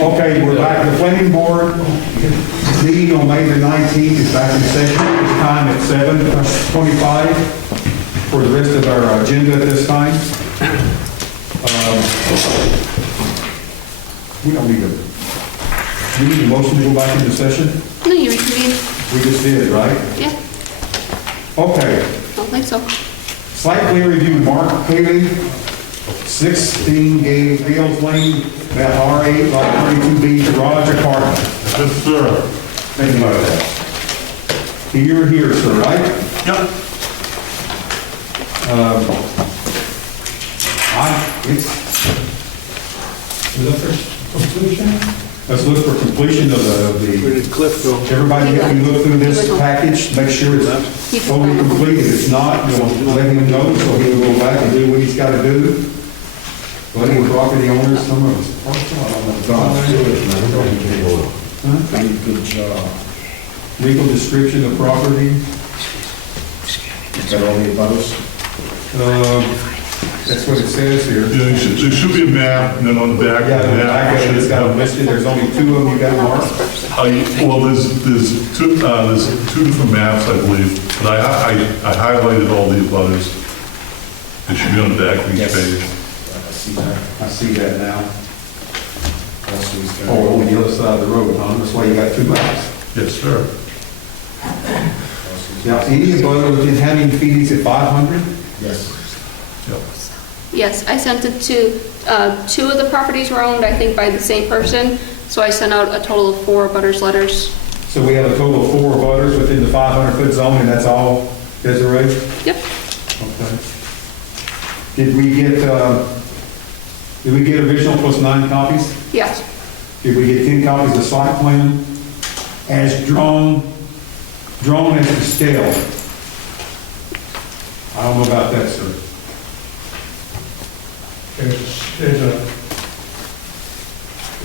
Okay, we're back. The planning board meeting on May the 19th is back in session. It's time at 7:25 for the rest of our agenda at this time. We don't need we need a motion to go back into session? No, you reconvene. We just did, right? Yeah, Okay. don't think so. Site plan review, Mark Haley, 16 Gales Lane, that R8, lot 32B, garage apartment. Yes, sir. Think about that. You're here, sir, right? Yep. Let's look for completion of the, Where did Cliff go? everybody help me look through this package, make sure it's totally complete. If it's not, you'll let him know, so he'll go back and do what he's got to do. Letting property owners, some of us. Good job. Legal description of property. Got all the abutters? That's what it says here. Yeah, there should be a map, and then on the back of Yeah, the the back map. of it, it's got them listed, there's only 2 of them you got marked. Well, there's two different maps, I believe, but I highlighted all the abutters. It should be on the back of each Yes. page. I see that. I see that now. Also, he's got- Oh, on the other side of the road, huh? That's why you got 2 maps. Yes, sir. Now, any of those, how many feet is it, 500? Yes. Yep. Yes, I sent it to, 2 of the properties were owned, I think, by the same person. So I sent out a total of 4 butters letters. So we have a total of 4 butters within the 500-foot zone, and that's all, Desiree? Yep. Okay. Did we get original plus 9 copies? Yes. Did we get 10 copies of site plan as drawn at the scale? I don't know about that, sir.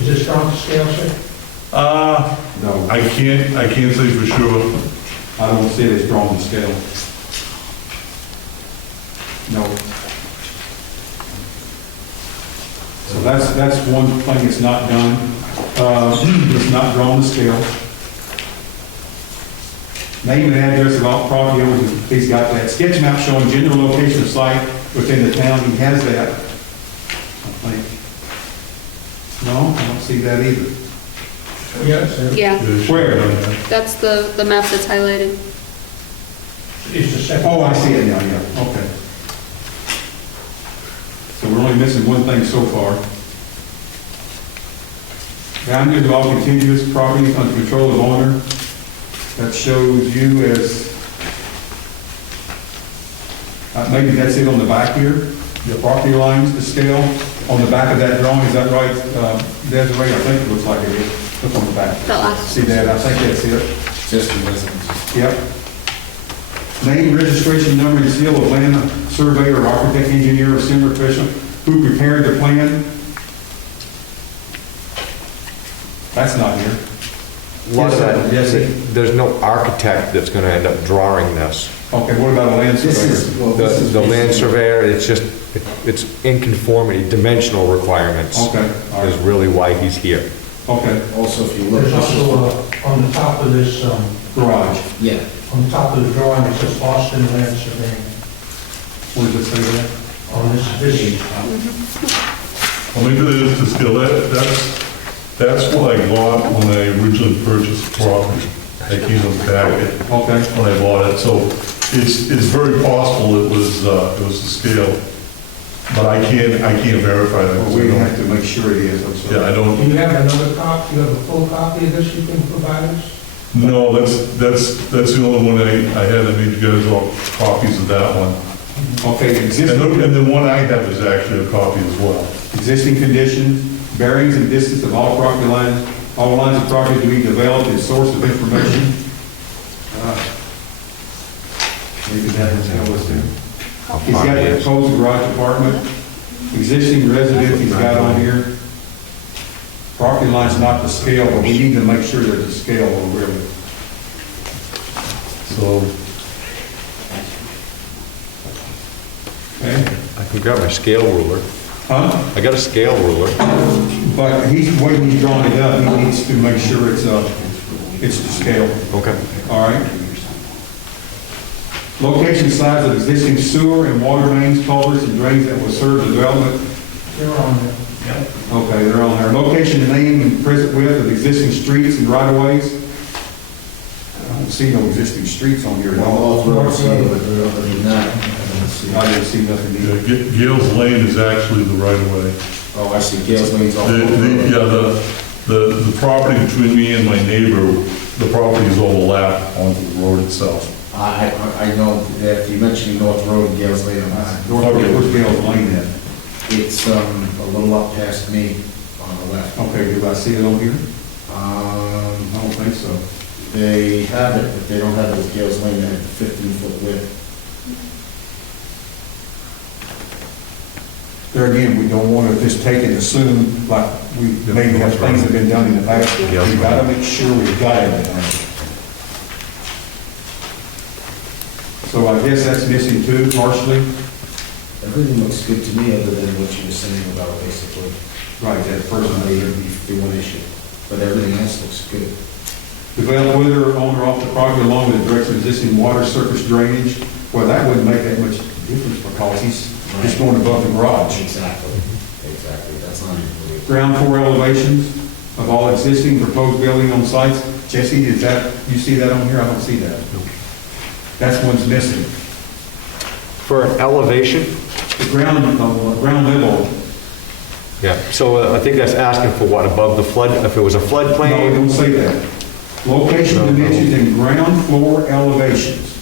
Is this drawn to scale, sir? No, I can't say for sure. I don't see it as drawn to scale. No. So that's one thing that's not done. It's not drawn to scale. Name and address of all property owners, he's got that. Sketch map showing general location of site within the town, he has that. I think. No, I don't see that either. Yes, sir. Yeah, There should be Where? on there. that's the map that's highlighted. It's the second. Oh, I see it now, yeah, okay. So we're only missing one thing so far. Boundaries of all contiguous property under control of owner. That shows you as, maybe that's it on the back here, the property lines, the scale, on the back of that drawing, is that right, Desiree? I think it looks like it is. Look on the back. That last. See that? I think that's it. Just the residents. Yep. Name, registration number, and seal of land surveyor, architect, engineer, or similar official who prepared the plan. That's not here. Lot of that- Yes, sir. There's no architect that's gonna end up drawing this. Okay, what about a land This is, surveyor? well, this is. The land surveyor, it's just, it's in conformity, dimensional requirements Okay, all is right, really why he's here. okay, Also, if you look. There's this is- also, on the top of this, garage. Yeah. on the top of the drawing, it says Boston Land Surveying. Where does it say that? On this, Well, maybe it is to scale. That's what I bought when I originally purchased the property. I came in the packet Okay, when I bought it, so it's very possible it was to scale, but I can't verify that. well, we have to make sure it is, I'm sorry. Yeah, I do don't, you have another copy, you have a full copy of this you can provide us? no, that's the only one I had. I made you guys all copies of that one. Okay, And existing, the one I have is actually a copy as well. existing conditions, bearings and distance of all property lines, all lines of property to be developed as source of information. Maybe that has helped us there. How He's far got it the is. proposed garage apartment, existing residence he's got on here. Property line's not to scale, but we need to make sure there's a scale really. So, Okay? I can grab my scale ruler. Huh? I got a scale ruler. But he's, the way he's drawing it up, he needs to make sure it's to scale. Okay. All right. Location, size of existing sewer and water mains, culverts, and drains that will serve the development. They're on there. Okay, they're on there. Location, and name, and present width of existing streets and right-of-ways. I don't see no existing streets on here at all. All roads, yeah, but other than that, I don't see. I didn't see nothing Yeah, either. Gales Lane is actually the right of way. Oh, I see, Gales Lane's all. The property between me and my neighbor, the properties overlap onto the road itself. I know that you mentioned North Road and Gales Lane, Where's Gales Lane at? it's a little up past me on the left. Okay, do I see it on here? Um, I don't think so. They have it, but they don't have it as Gales Lane, they have the 15-foot width. There again, we don't want to just take and assume like we maybe have things that have been done in the past. Yeah. We've got to make sure we've got everything. So I guess that's missing too, partially. Everything looks good to me, other than what you were saying about basically, Right, that first one. maybe the one issue, but everything else looks good. Develop with or on or off the property along with the direction of existing water surface drainage. Well, that wouldn't make that much difference because he's just going above the garage. Exactly, exactly, that's not even believable. Ground floor elevations of all existing proposed building on sites. Jesse, is that, you see that on here? I don't see that. That's one's missing. For an elevation, The ground level, yeah, so I think that's asking for what, above the flood, if it was a no, it floodplain? don't say that. Location, dimensions, and ground floor elevations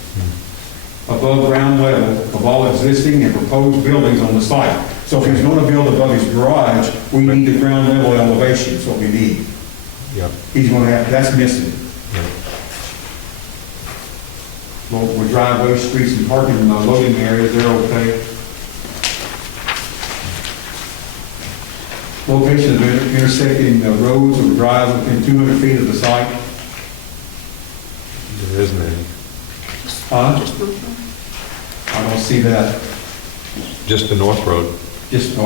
above ground level of all existing and proposed buildings on the site. So if he's going to build above his garage, we need the ground level elevation, is what we need. Yeah. He's going to have, that's missing. Well, with driveways, streets, and parking loading areas, they're okay. Location of intersecting roads or drives within 200 feet of the site. There isn't any. Just one more. I don't see that. Just the North Road. Just,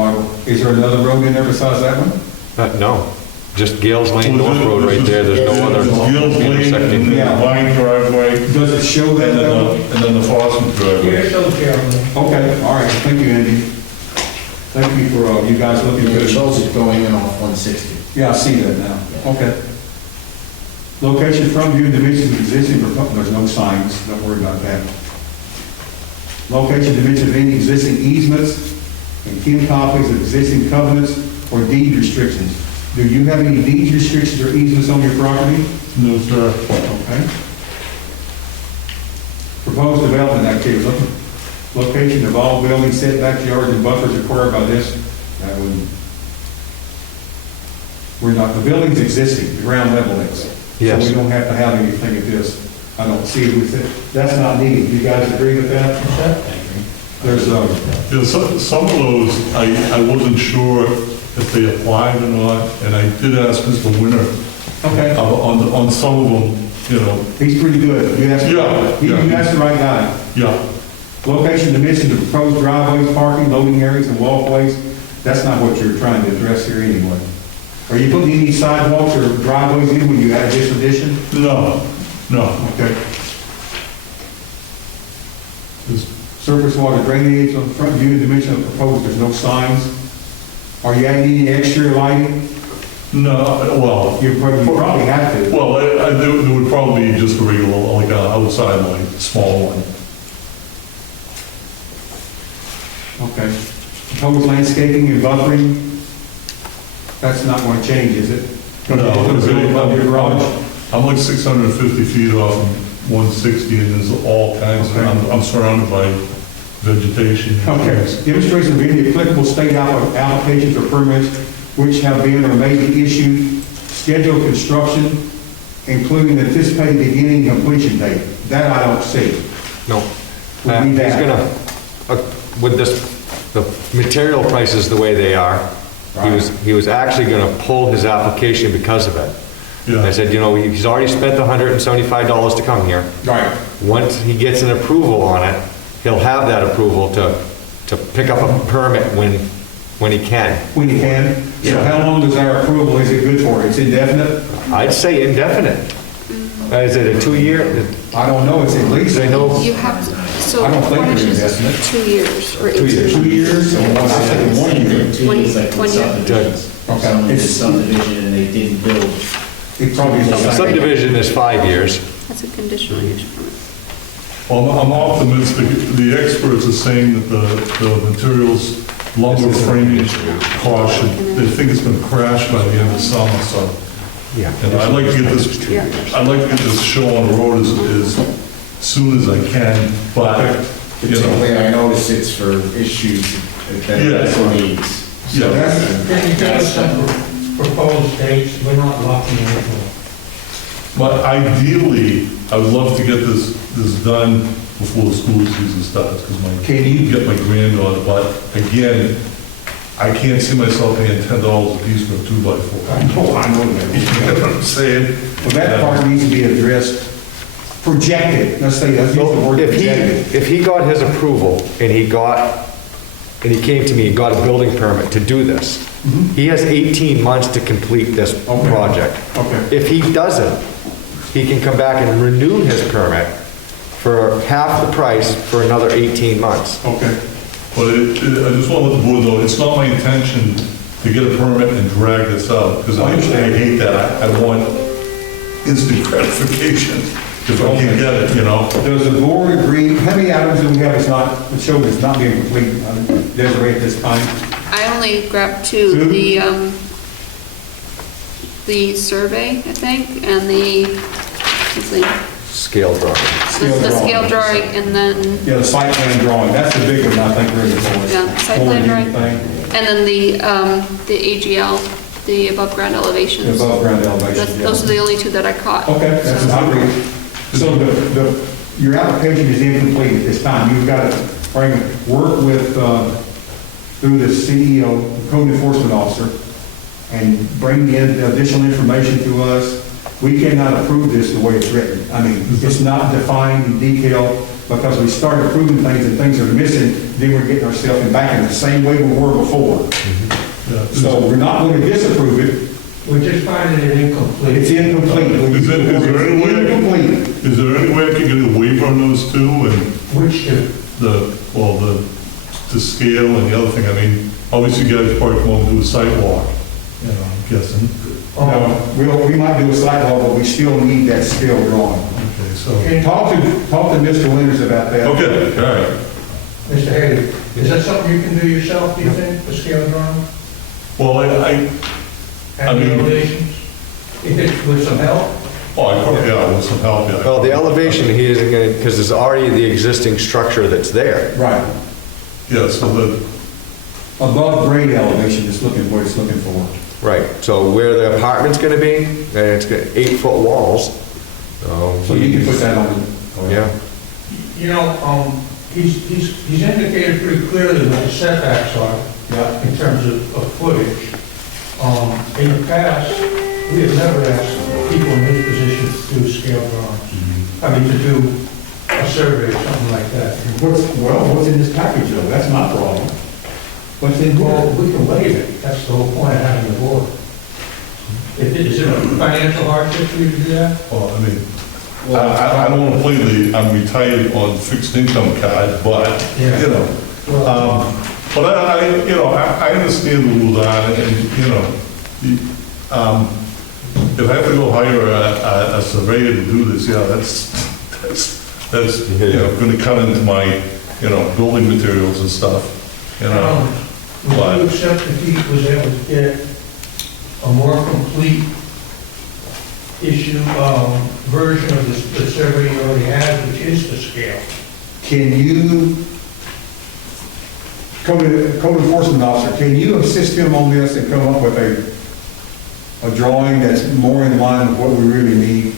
is there another road in there besides that one? No, just Gales Lane, North Road right there, there's no other Gales Lane, and intersecting. then Yeah. the Vine driveway, Does it show that and though? then the Fossil driveway. Here's the Gale Lane. Okay, all right, thank you, Andy. Thank you for you guys looking It good. shows it going in off 160. Yeah, I see that now. Okay. Location from view and dimensions of existing, there's no signs, don't worry about that. Location, dimensions of any existing easements, and key copies of existing covenants or deed restrictions. Do you have any deed restrictions or easements on your property? No, sir. Okay. Proposed development activity, location of all buildings, setbacks, yards, and buffers required by this. That would, we're not, the building's existing, the ground level is. Yes. So we don't have to have anything at this. I don't see it with it. That's not needed. You guys agree with that? There's Yeah, some of those, I wasn't sure if they applied or not, and I did ask Mr. Winter okay. on some of them, you know, He's pretty good. You asked, Yeah, you yeah. asked the right guy. yeah, Location, dimensions of proposed driveways, parking, loading areas, and walkways. That's not what you're trying to address here anyway. Are you putting any sidewalks or driveways in when you add this addition? no. Okay. It's- Surface water drainage on the front view and dimension of proposed, there's no signs. Are you adding any exterior lighting? No, well, You probably have to. well, there would probably be just a regular, like an outside light, small one. Okay. Proposed landscaping and buffering, that's not going to change, is it? No, It's gonna be above your garage. I'm like 650 feet off of 160, and there's all kinds of, I'm surrounded by vegetation. Okay. Demonstration of any applicable state applications or permits which have been or may be issued, scheduled construction, including anticipated beginning and completion date. That I don't see. No. We need He's that. gonna, with this, the material prices the way they are, he was actually gonna pull his application because of it. I Yeah, said, you know, he's already spent the $175 to come here. Right. Once he gets an approval on it, he'll have that approval to pick up a permit when when he can. when you can. So how long is our approval, is it good for? It's indefinite? I'd say indefinite. Is it a 2-year? I don't know, it's at least. I know, You have, to- so I don't think frontage they're is indefinite. 2 years or 2 18 years, 2 months. years, or I think 1 year. 2 years like One with year. subdivisions. If Okay. someone did It's- subdivision and they didn't build, It probably is the same. subdivision is 5 years. That's a conditional use permit. Well, I'm optimistic. The experts are saying that the materials, lumber framing cost, they think it's going to crash by the end of summer, so. Yeah. And I'd like to get this, I'd like to get this show on the road as soon as I can, but, you know, particularly I notice it's for issues that Yeah. it needs. Yeah. So Can you give us some proposed dates? We're not locking anything. but ideally, I would love to get this done before the school season starts, because Can you- get my granddaughter, but again, I can't see myself paying $10 a piece for a 2x4. I know that. You know what I'm saying? Well, that part needs to be addressed, projected, let's say, let's use the word projected. If he got his approval and he came to me, and got a building permit to do this, he has 18 months to complete this Okay. project. Okay. If he doesn't, he can come back and renew his permit for half the price for another 18 months. Okay. But I just want to let the board know, it's not my intention to get a permit and drag this out, because I hate that. I want instant gratification if I can get it, you know? Does the board agree, how many items do we have, it's not, it shows it's not being complete, Desiree, at this time? I only grabbed two, Two? the survey, I think, and let's see, Scale drawing. the scale drawing, and then, Yeah, the site plan drawing, that's the big one, I think, really, for us. Yeah, site plan drawing. and then the AGL, the above ground The elevations. above ground elevation, Those are yeah. the only two that I caught. Okay, that's, So- I agree. So your application is incomplete at this time, you've got to work with, through the CEO, code enforcement officer, and bring in additional information to us. We cannot approve this the way it's written. I mean, it's not defined in detail, because we start approving things and things are missing, then we're getting ourselves back in the same way we were before. Yeah. So we're not going to disapprove it, We're just finding it incomplete. it's incomplete. Is there any way, Incomplete. is there any way I could get a waiver on those two, and Which two? the scale and the other thing? I mean, obviously you guys probably won't do a sidewalk, you know, I'm guessing. No, we might do a sidewalk, but we still need that scale drawing. Okay, so, Talk to Mr. Winters about that. okay, all right. Mr. Haley, is that something you can do yourself, do you think, the scale drawing? Well, I And the mean- elevations? If it's with some help? yeah, with some help, yeah. Well, the elevation, he isn't gonna, because there's already the existing structure that's there. Right. Yeah, so the, Above grade elevation is looking, what it's looking for. Right, so where the apartment's gonna be, and it's got 8-foot walls. So you can put that on. Yeah, You know, he's indicated pretty clearly what the setbacks are Yeah. in terms of footage. In the past, we have never asked people in his position to do scale drawings. I mean, to do a survey or something like that. What's in this package though? That's my problem. What's in Well, here? we can waive it, that's the whole point of having the board. Is it a financial hardship for you to do that? well, I mean, I don't want to play I'm retired on fixed income card, but, Yeah. you know, but I understand the rules on it, and, you know, if I have to go hire a surveyor to do this, yeah, that's, you know, going to cut into my, you know, building materials and stuff, you know. Would But- you accept if he was able to get a more complete issue, version of the survey he already has, which is the scale? Can you, code enforcement officer, can you assist him on this and come up with a drawing that's more in line with what we really need?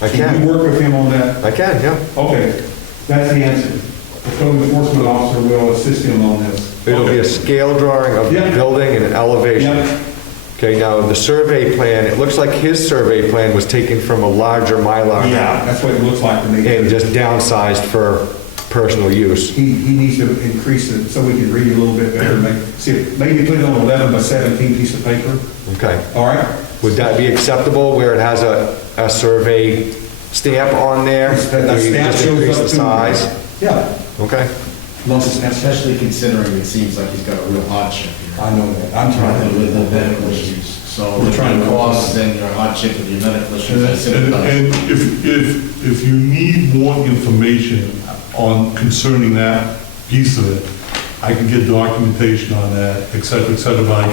I Can can. you work with him on that? I can, yeah. Okay, that's the answer. The code enforcement officer will assist him on this. It'll be a scale drawing of the Yeah. building and an elevation. Yeah. Okay, now the survey plan, it looks like his survey plan was taken from a larger Mylar Yeah, that's what it looks like to me. and just downsized for personal use. He needs to increase it so we can read it a little bit better, maybe put it on 11 by 17 piece of paper, Okay. all right? Would that be acceptable where it has a survey stamp on there? That Where you stamp just shows increase up the to- size? Yeah. Okay. Unless it's necessary. Especially considering it seems like he's got a real hardship here. I know that, I'm trying With the to. medical issues. So We're with trying the to- costs and your hardship with your medical issues, I And sympathize. if you need more information on concerning that piece of it, I can get documentation on that, et cetera, but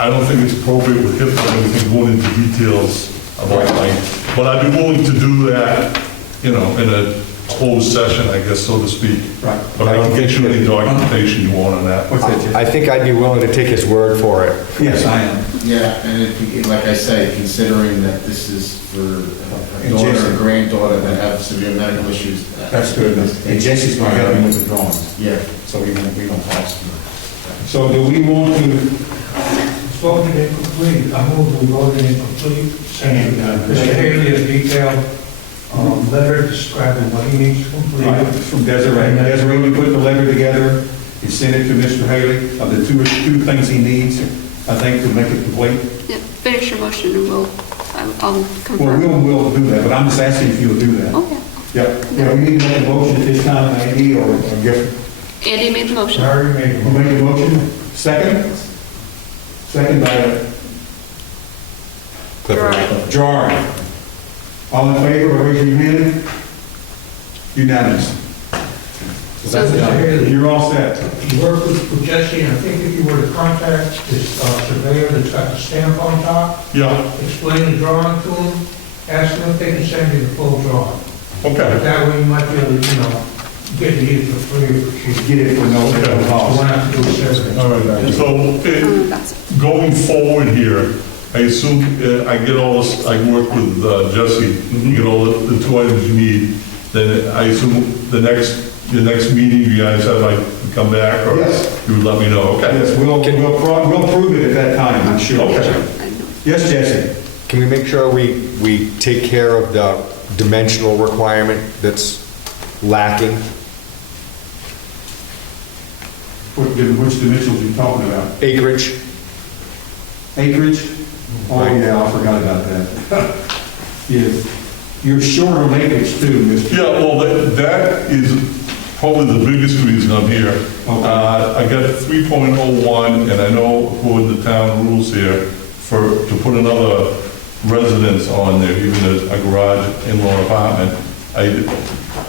I don't think it's appropriate with HIPAA and everything going into details about like, but I'd be willing to do that, in a closed session, I guess, so to speak. Right. But I can get you any documentation you want on that. What's that, Jim? I think I'd be willing to take his word for it. Yes, I am. Yeah, and like I say, considering that this is for a And daughter Jason. or granddaughter that have severe medical issues. That's good. And Jesse's going to help me with the drawings, Yeah. so we don't pass. So do we want to, Voted incomplete, I move we voted incomplete, and Mr. Haley a detailed letter describing what he needs to complete. from Desiree, Desiree, we put the letter together and send it to Mr. Haley of the two things he needs, I think, to make it complete. Yeah, finish your motion and I'll Well, confirm. we'll do that, but I'm just asking if you'll do that. Okay. Yeah, we need to make a motion at this time, Andy, or Jeff. Andy made the motion. Sorry, made You make a motion? Second? Second by Clifford. Gerard. All in favor, raise your hand. Unanimous. So that's it. You're all set. You work with Jesse, and I think if you were to contact this surveyor that's got the stamp on top, Yeah, explain the drawing to him, ask them if they can send you the full drawing. okay. That way you might be able to, get it either for free or for cheap. Get it for no You cost. won't have to do a survey. All right, so That's it. going forward here, I assume I get all this, I work with Jesse, you get all the two items you need, then I assume the next meeting you guys have, I come back, or Yes. you would let me know, okay? Yes, we'll prove it at that time, I'm sure. Okay. I know. Yes, Jesse? Can we make sure we take care of the dimensional requirement that's lacking? Which dimensions are you talking about? Acreage? Acreage? Oh, Right. yeah, I forgot about that. Yes. You're short on acreage too, Mr. Yeah, well, that is probably the biggest reason I'm here. Okay. I got 3.01, and I know according to town rules here, to put another residence on there, even a garage in-law apartment,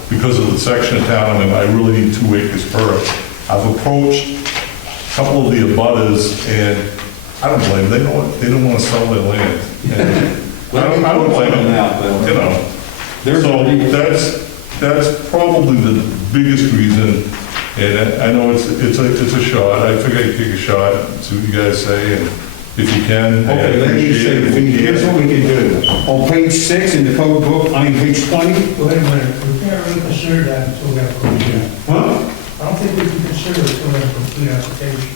because of the section of town I'm in, I really need 2 acres per. I've approached a couple of the abutters, and I don't blame them, they don't want to sell their land. And I don't blame them now, you know. So that's probably the biggest reason, and I know it's a shot, I figure I'd take a shot, see what you guys say, and if you can. Okay, let me say, here's what we can do. On page 6 in the code book, page 20, Wait a minute, we can't really consider that until we have a complete. huh? I don't think we can consider it until we have a complete application.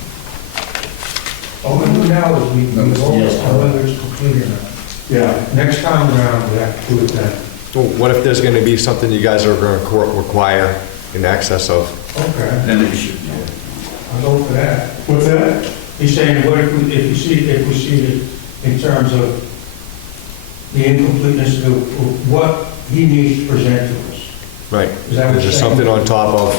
All we do now is we vote on whether it's complete or not. Yeah. Next time around, we have to do it then. Well, what if there's going to be something you guys are going to require in excess of? Okay, Then you should, I'll go for that. What's that? He's saying, what if we see it in terms of the incompleteness of what he needs to present to us? Right. Is that what Is there you're saying? something on top of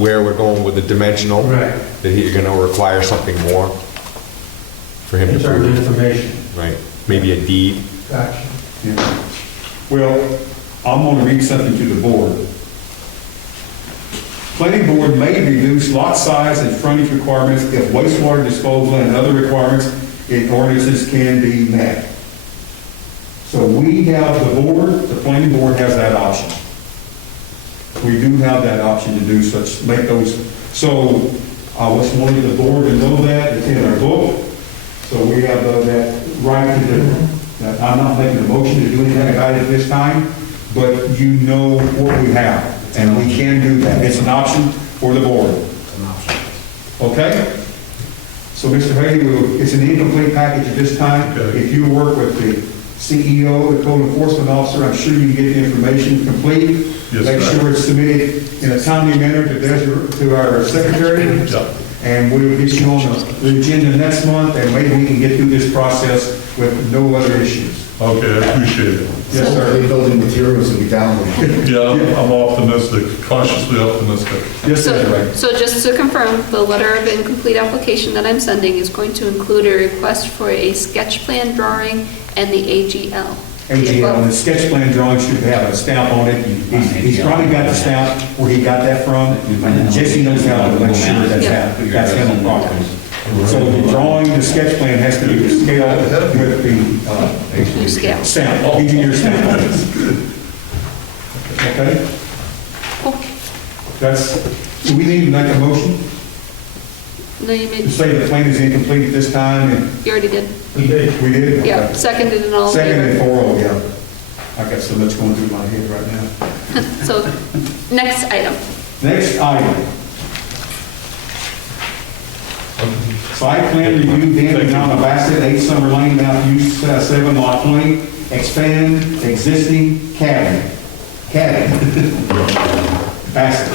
where we're going with the dimensional? Right. That you're going to require something more for him In to terms of prove? information. Right. Maybe a deed? Gotcha. Yeah. Well, I'm going to read something to the board. Planning board may reduce lot size and frontage requirements if wastewater disposal and other requirements in ordinances can be met. So we have the board, the planning board has that option. We do have that option to do such, make those. So I just wanted the board to know that, it's in our book. So we have that right to do. I'm not making a motion to do anything about it at this time, but you know what we have, and we can do that. It's an option for the board. it's an option. Okay? So, Mr. Haley, it's an incomplete package at this time. Okay. If you work with the CEO, the code enforcement officer. I'm sure you can get the information complete. Yes, Make sir. sure it's submitted in a timely manner to our secretary. Yeah. And we'll get you on the agenda next month, and maybe we can get through this process with no other issues. Okay, I appreciate it. Yes, Hopefully sir. building materials will be down with you. Yeah, I'm optimistic, cautiously optimistic. Yes, So, sir. so just to confirm, the letter of incomplete application that I'm sending is going to include a request for a sketch plan drawing and the AGL. AGL, and the sketch plan drawing should have a stamp on it. He's probably got the stamp where he got that from. Jesse knows how to make sure that's handled properly. So the drawing, the sketch plan has to be scaled with New the scale. stamp, engineer stamp. Okay? Cool. Do we need to make a motion No, you to made, say the plan is incomplete at this time? And you already did. We did. we did? Yeah, Okay. seconded and all in Second and favor. 4-0, yeah. I got so much going through my head right now. So, next item. Next item. Site plan review, Dan and Donna Bassett, 8 Summer Lane, Mount Use 7, Lot 20, expand existing cabin. Bassett.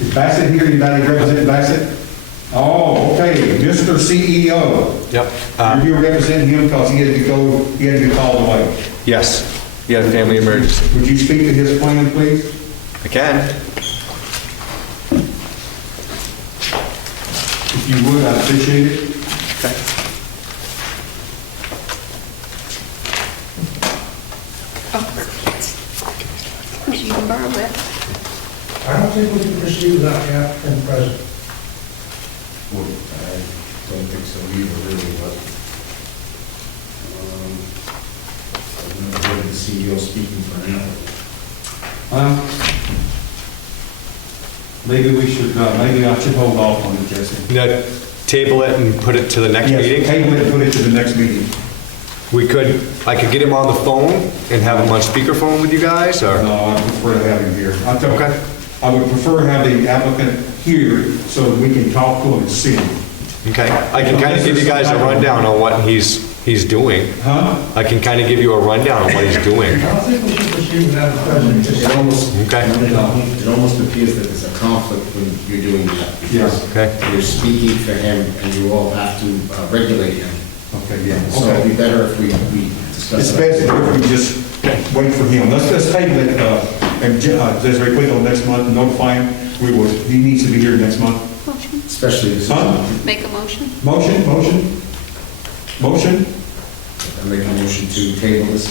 Is Bassett here? Anybody represent Bassett? Oh, okay, Mr. CEO. Yep. You're representing him because he had to be called away. Yes, he had a family emergency. Would you speak to his plan, please? I can. If you would, I'd appreciate it. Oh. You can borrow that. I don't think we can proceed without the applicant present. Well, I don't think so either, really, but I've never heard the CEO speaking for an applicant. Maybe we should, maybe I should hold off on it, Jesse. No, table it and put it to the next Yes, meeting? table it and put it to the next meeting. I could get him on the phone and have him on speakerphone with you guys, or? No, I prefer to have him here. Okay. I would prefer to have the applicant here so that we can talk to him and see him. Okay, I can kind of give you guys a rundown on what he's doing. Huh? I can kind of give you a rundown on what he's doing. I don't think we should proceed without the present. It almost, Okay. it almost appears that there's a conflict when you're doing that. Yes. Okay. You're speaking for him, and you all have to regulate him. Okay, yeah. So it'd be better if we discuss It's it. best if we just wait for him. Let's table it, and Desiree, put it on next month, notify him. He needs to be here next month. Motion. Especially this. Huh? Make a motion. Motion? I make a motion to table this.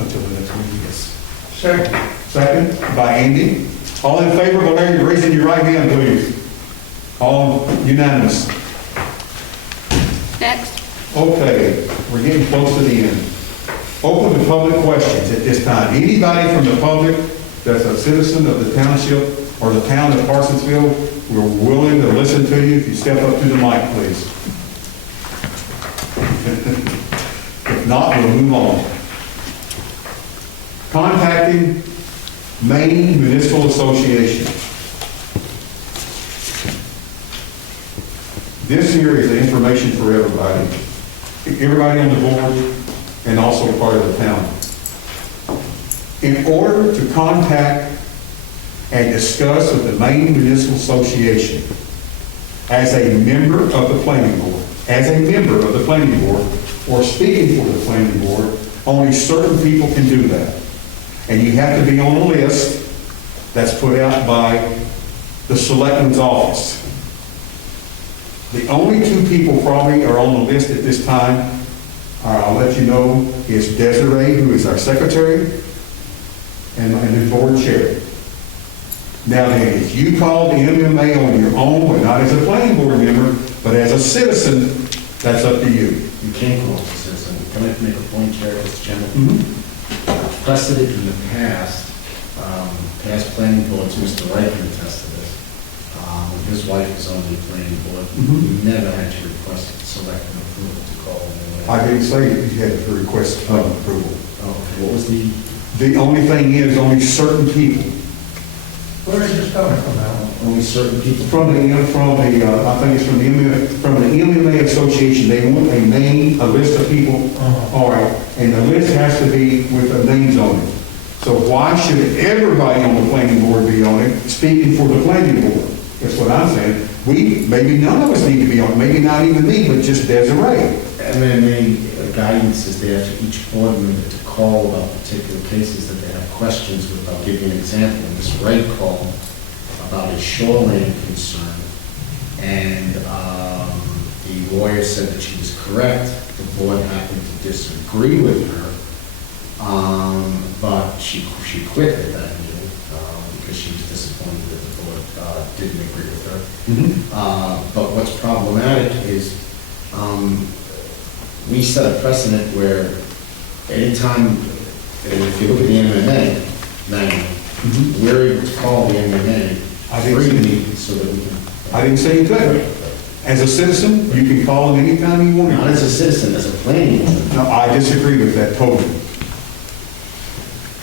Until the next meeting, yes. Second. Second by Andy. All in favor, Valeria, raising your right hand, please. All unanimous. Next. Okay, we're getting close to the end. Open to public questions at this time. Anybody from the public that's a citizen of the township or the town of Parsonsville, we're willing to listen to you. If you step up to the mic, please. If not, we'll move on. Contacting Maine Municipal Association. This here is the information for everybody. Everybody on the board and also part of the town. In order to contact and discuss with the Maine Municipal Association as a member of the planning board, or speaking for the planning board, only certain people can do that. And you have to be on a list that's put out by the selectman's office. The only 2 people probably are on the list at this time, I'll let you know, is Desiree, who is our secretary, and the board chair. Now then, if you call the MMA on your own, but not as a planning board member, but as a citizen, that's up to you. You can't call it a citizen. Can I make a point, Chair, Mr. Chairman? Precedent in the past, past planning boards, Mr. Wright can attest to this. When his wife was on the planning board, we never had to request select an approval to call them. I didn't say you had to request approval. Oh, okay. What was the? The only thing is, only certain people. Where is this coming from, Alan? Only certain people? From the, I think it's from the MMA Association, they want a name, a list of people. Uh-huh. All right, and the list has to be with the names on it. So why should everybody on the planning board be on it, speaking for the planning board? That's what I'm saying. Maybe none of us need to be on it, maybe not even me, but just Desiree. MMA guidance is there for each board member to call about particular cases that they have questions with. I'll give you an example. Ms. Wright called about a shoreline concern, and the lawyer said that she was correct. The board happened to disagree with her, but she quit at that meeting because she was disappointed that the board didn't agree with her. But what's problematic is we set a precedent where anytime, and if you look at the MMA manual, we're able to call the MMA freely so that we can. I didn't say you couldn't. As a citizen, you can call them anytime you want. Not as a citizen, as a planning board. No, I disagree with that totally.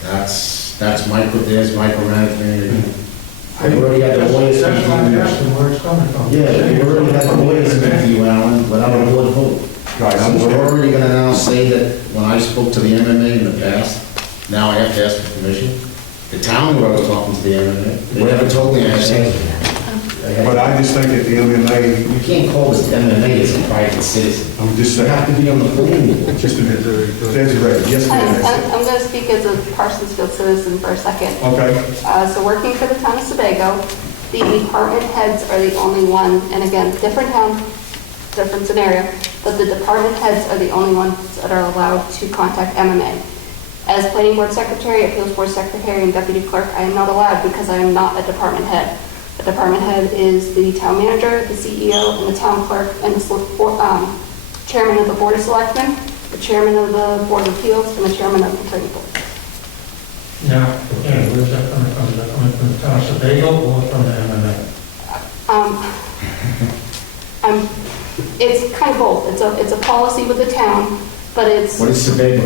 That's micromanagement. I already had the lawyers. That's why I asked them where it's coming from. Yeah, we already had the lawyers speak to you, Alan, without a board vote. Right, I So we're understand. already gonna now say that when I spoke to the MMA in the past, now I have to ask for permission. The town where I was talking to the MMA, they never told me I had to. But I just think that the MMA, You can't call this MMA as a private citizen. I'm just You have saying, to be on the planning board. just a minute. Desiree, yes, ma'am. I'm going to speak as a Parsonsfield citizen for a second. Okay, So working for the town of Sebago, the department heads are the only one, and again, different town, different scenario, but the department heads are the only ones that are allowed to contact MMA. As planning board secretary, appeals board secretary, and deputy clerk, I am not allowed because I am not a department head. The department head is the town manager, the CEO, and the town clerk, and the chairman of the board of selectmen, the chairman of the board of appeals, and the chairman of the planning board. Now, again, where's that coming from? Is that coming from the town of Sebago or from the MMA? It's kind of both. It's a policy with the town, but it's, What is Sebago?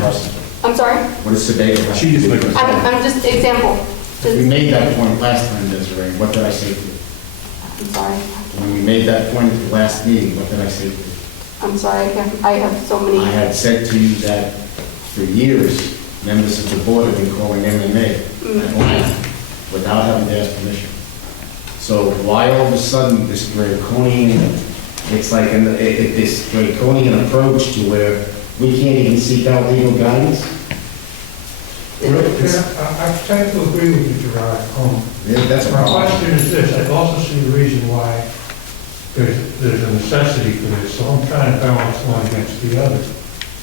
Carson? I'm sorry, What is Sebago? She just looked at- I'm just, example. We made that point last time, Desiree. What did I say to you? I'm sorry, When we made that point at the last meeting, what did I say to you? I'm sorry, I have so many. I had said to you that for years, members of the board have been calling MMA at length without having to ask permission. So why all of a sudden this draconian, it's like this draconian approach to where we can't even seek out legal guidance? I tend to agree with you, Gerard. That's a My problem. question is this, I also see the reason why there's a necessity for this, so I'm trying to balance one against the other.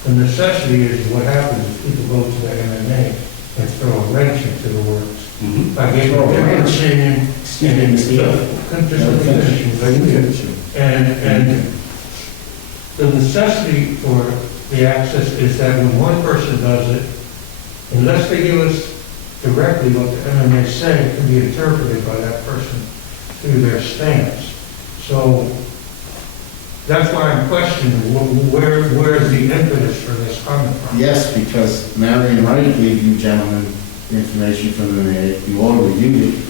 The necessity is what happens if people go to the MMA and throw a wrench into the works. By getting Throw a wrench? Excuse me, Mr. And the necessity for the access is that when one person does it, unless they give us directly what the MMA say, it can be interpreted by that person through their stance. So that's why I'm questioning, where is the impetus for this coming from? Yes, because Marion Wright gave you gentlemen information from MMA, you all reviewed it,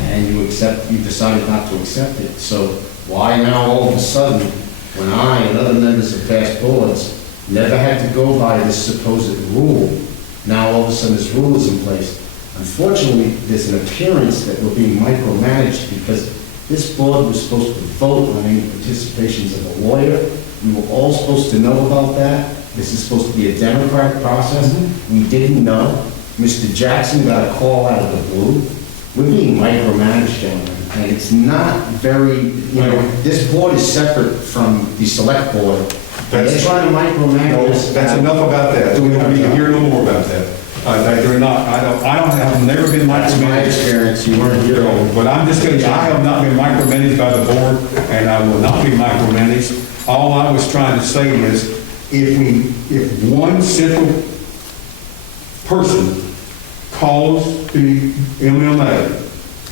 and you decided not to accept it. So why now all of a sudden, when I and other members of past boards never had to go by this supposed rule, now all of a sudden this rule is in place? Unfortunately, there's an appearance that we're being micromanaged because this board was supposed to vote on any participations of a lawyer. We were all supposed to know about that. This is supposed to be a democratic process. We didn't know. Mr. Jackson got a call out of the blue. We're being micromanaged, gentlemen, and it's not very, this board is separate from the select board. They're trying to micromanage us. that's enough about that. We don't need to hear no more about that. They're not, I've never been That's my micromanaged. experience, you weren't here. But I'm just going to, I have not been micromanaged by the board, and I will not be micromanaged. All I was trying to say is, if one central person calls the MMA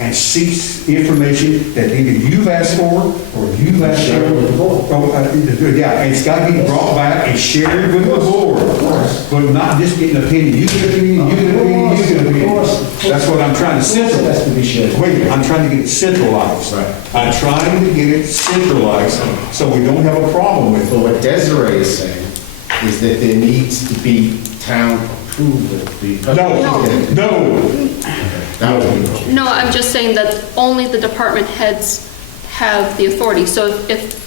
and seeks information that either you've asked for or you've asked Share it with the board. Yeah, it's got to be brought back and shared with the board. Of course. But not just getting an opinion. You get an opinion, you get an opinion, you get an Of opinion. course. That's what I'm trying to Of course it has to be shared. Wait, I'm trying to get it centralized. Right. I'm trying to get it centralized so we don't have a problem with But it. what Desiree is saying is that there needs to be town approval. No, no, That was the issue. No, I'm just saying that only the department heads have the authority. So if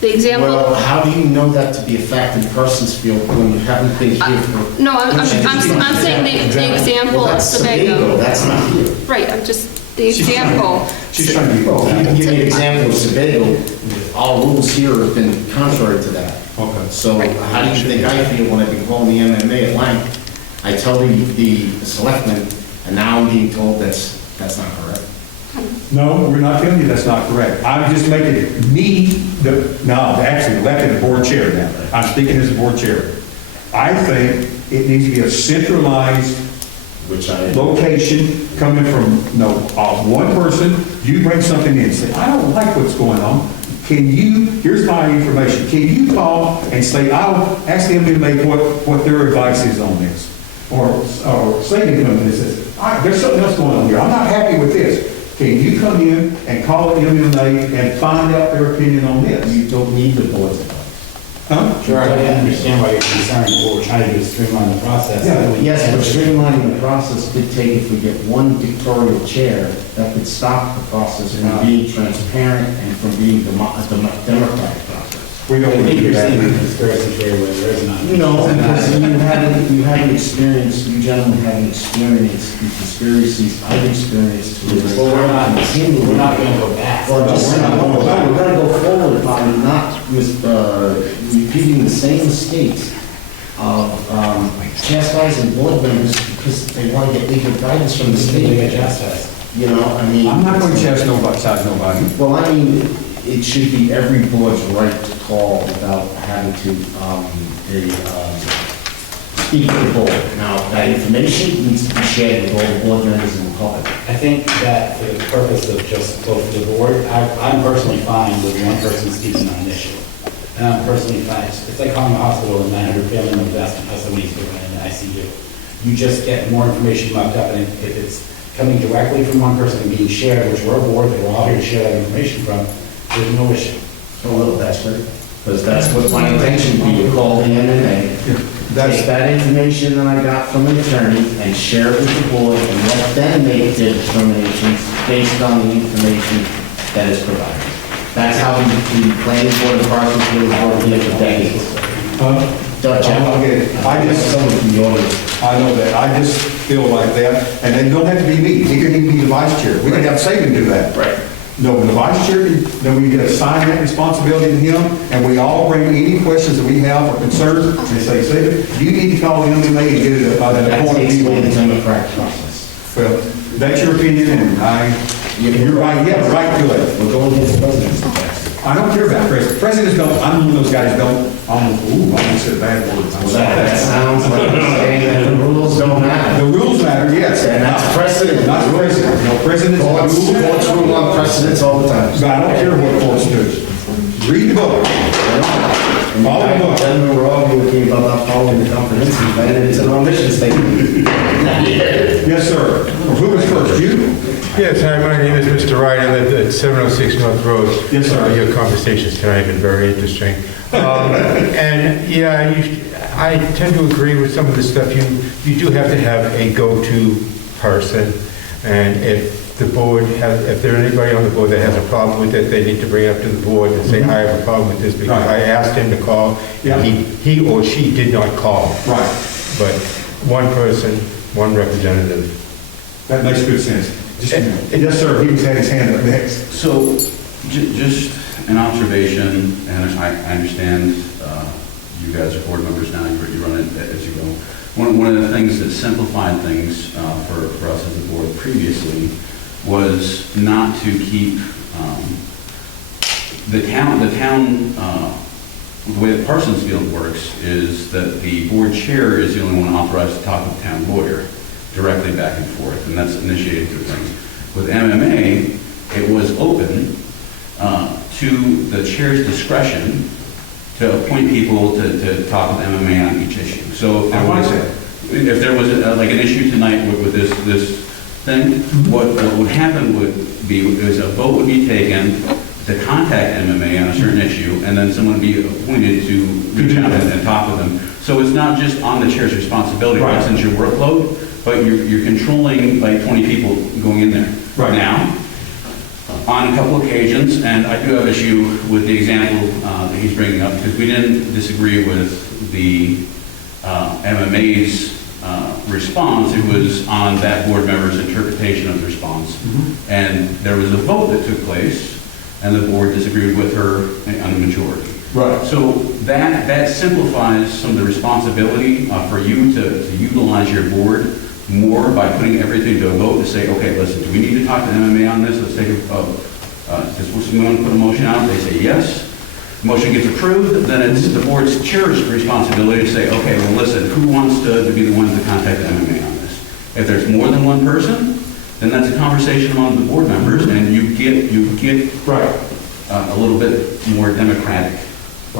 the Well, example, how do you know that to be a fact in Parsonsfield when you haven't been here for? no, I'm saying the example Well, of that's Sebago, Sebago. that's not here. Right, I'm just, the example. she's trying to be. Well, you can give me an example of Sebago, all rules here have been contrary to that. Okay. So Right. how do you think I feel when I've been calling the MMA at length? I tell the selectmen, and now I'm being told that's not correct. No, we're not telling you that's not correct. I'm just making it me, actually elected board chair now. I'm speaking as a board chair. I think it needs to be a centralized Which I, location coming from, one person. You bring something in, say, I don't like what's going on. Here's my information. Can you call and say, I'll ask them to make what their advice is on this? Or say to them, there's something else going on here. I'm not happy with this. Can you come in and call the MMA and find out their opinion on this? you don't need the board's advice. Huh? Sure, I understand why you're concerned, what we're trying to do is streamline the process. Yeah. Yes, but streamlining the process could take, if we get one dictatorial chair, that could stop the process from being transparent and from being a democratic process. We don't I want to think do you're seeing a that. conspiracy theory where there is none. No, because you haven't experienced, you gentlemen haven't experienced the conspiracies I've experienced. Well, we're not going to go back. Well, just, we're gonna go forward by not repeating the same mistakes of chastising board members because they want to get legal guidance from the They get state. chastised. You know, I mean. I'm not going to chastise nobody. Well, I mean, it should be every board's right to call without having to, speak to the board. Now, that information needs to be shared with all the board members and the public. I think that for the purpose of just both the board, I'm personally fine with one person speaking on an issue. And I'm personally fine, it's like calling a hospital and not every family member asking how somebody's doing in the ICU. You just get more information mucked up, and if it's coming directly from one person and being shared, which we're a board, that we're all here to share that information from, there's no issue. A little desperate, because that's what my intention would be, to call the MMA, take that information that I got from an attorney and share it with the board and let them make their determinations based on the information that is provided. That's how the planning board of Parsonsville has worked here for decades. Dutch, I get it. I just- Some of the orders. I know that. I just feel like that. And they don't have to be me. He could even be the vice chair. We could have Saban do that. Right. No, the vice chair, then we get assigned that responsibility to him, and we all bring any questions that we have or concerns, and say, Saban, you need to call the MMA and get it an That appointed takes away the people. democratic process. Well, that's your opinion, and you're right, you have a right to it. We're going against the president's text. I don't care about presidents. Presidents don't, I'm one of those guys don't, I almost said a bad word. That sounds like you're saying that the rules don't matter. The rules matter, yes. And that's precedent. Not president. No, presidents. Courts rule on precedents all the time. But I don't care what courts do. Read the book. Follow the book. Gentlemen, we're all guilty about not following the comprehensive plan, and it's an omission statement. Yes, sir. Who was first, you? Yes, hi, my name is Mr. Wright. I live at 706 North Road. Yes, sir. Your conversations tonight have been very interesting. And, yeah, I tend to agree with some of the stuff. You do have to have a go-to person, and if the board has, if there's anybody on the board that has a problem with it, they need to bring it up to the board and say, I have a problem with this, because Right. I asked him to call, Yeah. and he or she did not call. Right. But one person, one representative. That makes good sense. Yes, sir. He was had his hand up next. So, just an observation, and I understand you guys are board members now, you run it as you go. One of the things that simplified things for us as a board previously was not to keep the town, the way that Parsonsfield works is that the board chair is the only one authorized to talk to the town lawyer directly back and forth, and that's initiated through things. With MMA, it was open to the chair's discretion to appoint people to talk with MMA on each issue. So if there I like was, that. if there was like an issue tonight with this thing, what would happen would be, is a vote would be taken to contact MMA on a certain issue, and then someone would be appointed to reach out and talk with them. So it's not just on the chair's responsibility, Right. since your workload, but you're controlling like 20 people going in there. Right. Now, on a couple occasions, and I do have issue with the example that he's bringing up, because we didn't disagree with the MMA's response. It was on that board member's interpretation of the response. And there was a vote that took place, and the board disagreed with her on the majority. Right. So that simplifies some of the responsibility for you to utilize your board more by putting everything to a vote to say, okay, listen, do we need to talk to MMA on this? Let's take a vote. Does someone put a motion out? They say yes. Motion gets approved, then it's the board's chair's responsibility to say, okay, well, listen, who wants to be the one to contact MMA on this? If there's more than one person, then that's a conversation among the board members, and you get Right. a little bit more democratic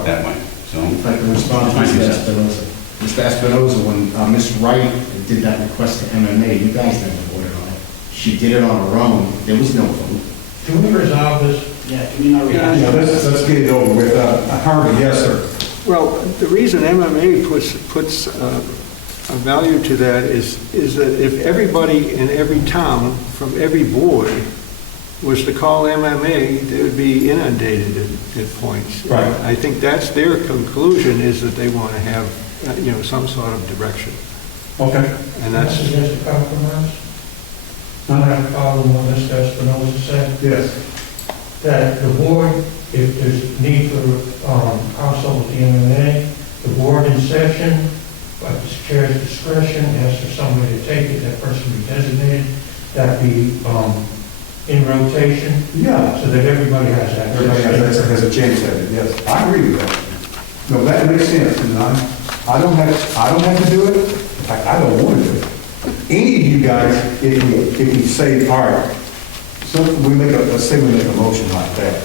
that way. So, If I can respond to Thank you, Mr. sir. Espinoza. Mr. Espinoza, when Ms. Wright did that request to MMA, you guys never voted on it. She did it on her own. There was no vote. Can we resolve this? Yeah, can we not rehash? Yeah, let's get it over with. Harvey, yes, sir. Well, the reason MMA puts a value to that is that if everybody in every town, from every board, was to call MMA, they would be inundated at points. Right. I think that's their conclusion, is that they want to have, some sort of direction. Okay. And I that's, suggest a compromise. I'm not following what Mr. Espinoza said, Yes. that the board, if there's need for counsel with the MMA, the board in session, at the chair's discretion, ask for somebody to take it, that person be designated, that be in rotation, Yeah. so that everybody has access. Everybody has a chance at it, yes. I agree with that. No, that makes sense, and I don't have to do it. In fact, I don't want to do it. Any of you guys, if you say, all right, so let's say we make a motion like that,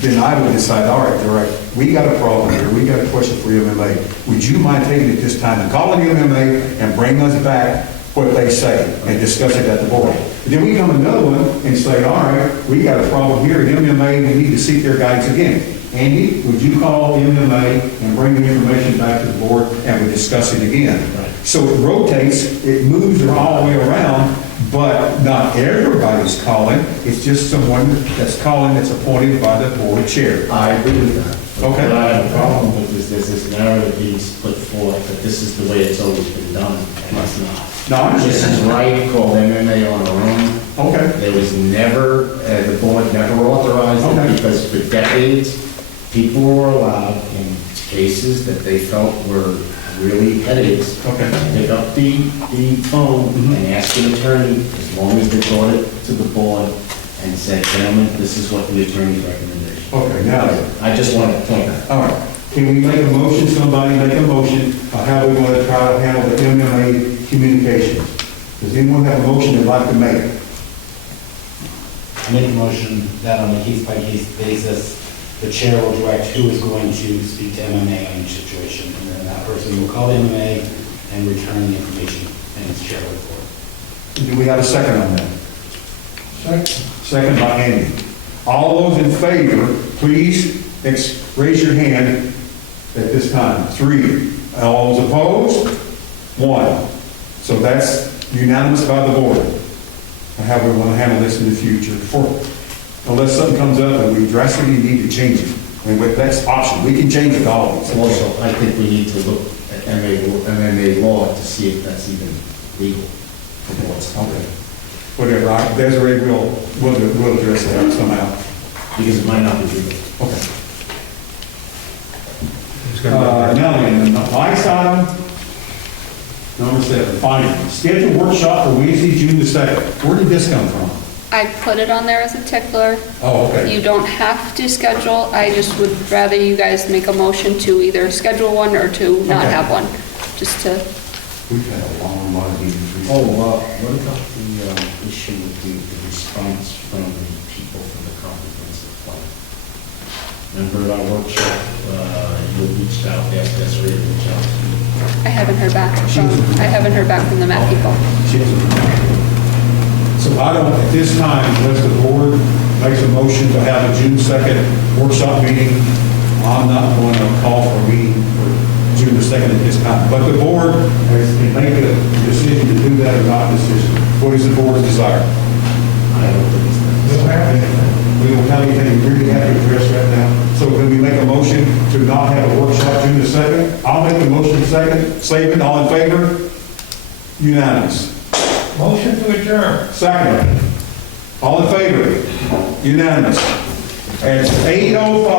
then I would decide, all right, we got a problem here, we got a question for MMA. Would you mind taking it this time and calling MMA and bring us back what they say and discuss it at the board? Then we come another one and say, all right, we got a problem here at MMA, we need to seek their guidance again. Andy, would you call MMA and bring the information back to the board and we discuss it again? So it rotates, it moves all the way around, but not everybody's calling. It's just someone that's calling that's appointed by the board chair. I agree with that. Okay. What I have a problem with is there's this narrative being put forth that this is the way it's always been done, and it's not. No, I Mrs. understand. Wright called MMA on her own. Okay. There was never, the board never authorized Okay. it because for decades, people were allowed in cases that they felt were really headaches. Okay. Pick up the phone and ask an attorney, as long as they brought it to the board and said, gentlemen, this is what the attorney's recommendation. Okay, now, I just want to point that. all right. Can we make a motion, somebody make a motion of how we want to try to handle the MMA communications? Does anyone have a motion they'd like to make? I make a motion that on a case-by-case basis, the chair will direct who is going to speak to MMA on each situation, and then that person will call the MMA and return the information, and its chair will report. Do we have a second on that? Second. Second by Andy. All those in favor, please raise your hand at this time. 3. All those opposed? 1. So that's unanimous by the board. And how we want to handle this in the future. Unless something comes up and we drastically need to change it. I mean, that's option. We can change it always. Also, I think we need to look at MMA law to see if that's even legal for boards. Okay. Whatever, Desiree, we'll address that somehow. Because it might not be legal. Okay. Now, then, the next item, number 7, finance. Schedule workshop for Wednesday, June the 2nd. Where did this come from? I put it on there as a tickler. Oh, okay. You don't have to schedule, I just would rather you guys make a motion to either schedule one or to not Okay. have one, just to, We've had a long lot of meetings. Oh, what about the issue with the response from the people from the comprehensive plan? Remember our workshop, you reached out, asked Desiree to reach out. I haven't heard back from the Met people. So I don't, at this time, unless the board makes a motion to have a June 2nd workshop meeting, I'm not going to call for a meeting for June the 2nd at this time. But the board can make a decision to do that or not decision. What is the board's desire? I don't think it's We'll have it. We don't have anything we really have to address right now. So can we make a motion to not have a workshop June the 2nd? I'll make the motion second. Saban, all in favor? Unanimous. Motion to adjourn. Second. All in favor? Unanimous. At 8:05.